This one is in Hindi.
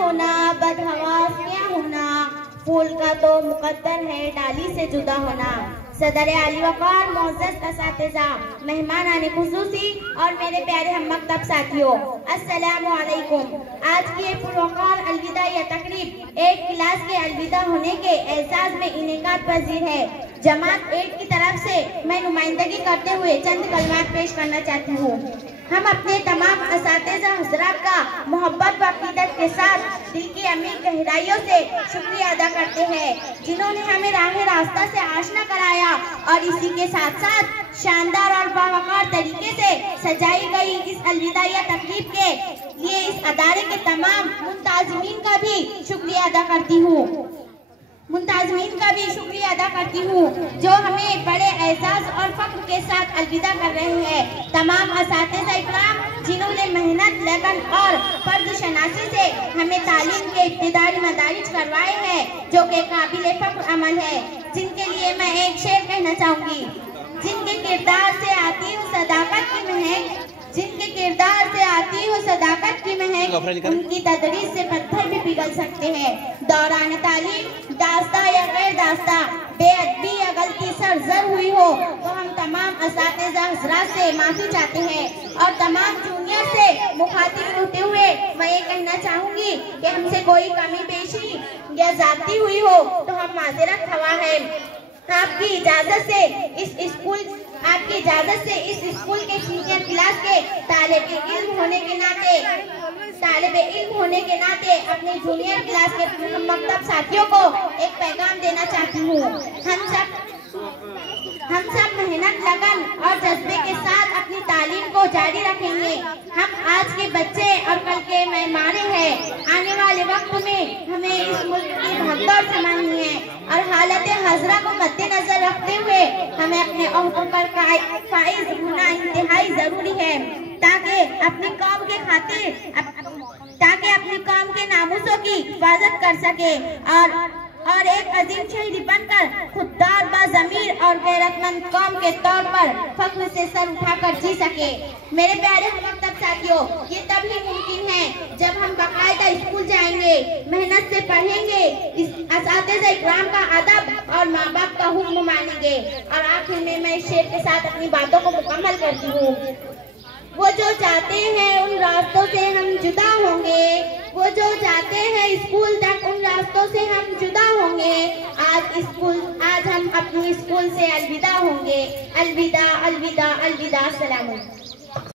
होना, बदहवास क्या होना, फूल का तो मुकद्दर है डाली से जुदा होना। सदर आली वक़ार मोअज़्ज़ज़ असातिज़ा, मेहमान आने खुसूसी और मेरे प्यारे हम मकतब साथियों, अस्सलामु अलैकुम। आज की ये पुरवकार अलविदा या तकरीब एक क्लास के अलविदा होने के एहसास में इनेकाद पजीर है। जमात 8 की तरफ से मैं नुमाइंदगी करते हुए चंद कलमात पेश करना चाहती हूँ। हम अपने तमाम असातिज़ा हज़रात का मोहब्बत व अक़ीदत के साथ दिल की अमीर गहराइयों से शुक्रिया अदा करते हैं, जिन्होंने हमें राह रास्ता से आशना कराया और इसी के साथ साथ शानदार और बावकार तरीके से सजाई गई इस अलविदाइया तकरीब के लिए इस अदारे के तमाम मुंताज़मीन का भी शुक्रिया अदा करती हूँ जो हमें बड़े एजाज और फख्र के साथ अलविदा कर रहे हैं। तमाम असातिज़ा इकराम जिन्होंने मेहनत, लगन और फर्ज शनासी से हमें तालीम के इब्तिदाई मदारिज करवाए हैं, जो कि काबिल फख्र अमल है, जिनके लिए मैं एक शेर कहना चाहूंगी। जिनके किरदार से आती हूँ सदाकत की महक, उनकी तदरीस से पत्थर भी पिघल सकते हैं। दौरान तालीम दास्ता या गैर दास्ता, बेअदबी या गलती सरजर हुई हो तो हम तमाम असातिज़ा हज़रात से माफी चाहते हैं और तमाम जूनियर से मुखातिब होते हुए मैं ये कहना चाहूंगी कि हमसे कोई कमी पेशी या ज़्यादती हुई हो तो हम माज़रत ख्वाह हैं। आपकी इजाजत से इस स्कूल के सीनियर क्लास के तालिब इल्म होने के नाते अपने जूनियर क्लास के मकतब साथियों को एक पैगाम देना चाहती हूँ। हम सब मेहनत, लगन और जज्बे के साथ अपनी तालीम को जारी रखेंगे। हम आज के बच्चे और कल के मेहमान हैं। आने वाले वक्त में हमें इस मुल्क की भागदौड़ संभालनी है और हालत हज़रा को मद्देनजर रखते हुए हमें अपने ओहदों पर फाइज होना इंतहाई जरूरी है, ताकि अपनी कौम के नामूसों की हिफाजत कर सके और एक अजीम शहीद बनकर खुददार, बाज़मीर और गैरतमंद कौम के तौर पर फख्र से सर उठाकर जी सके। मेरे प्यारे हमदर्द साथियों, ये तभी मुमकिन है जब हम बाकायदा स्कूल जाएंगे, मेहनत से पढ़ेंगे, असातिज़ा इकराम का अदब और माँ बाप का हुक्म मानेंगे। और आखिर में मैं इस शेर के साथ अपनी बातों को मुकम्मल करती हूँ। वो जो जाते हैं उन रास्तों से हम जुदा होंगे, वो जो जाते हैं स्कूल तक उन रास्तों से हम जुदा होंगे। आज हम अपनी स्कूल से अलविदा होंगे। अलविदा, अलविदा, अलविदा, सलाम।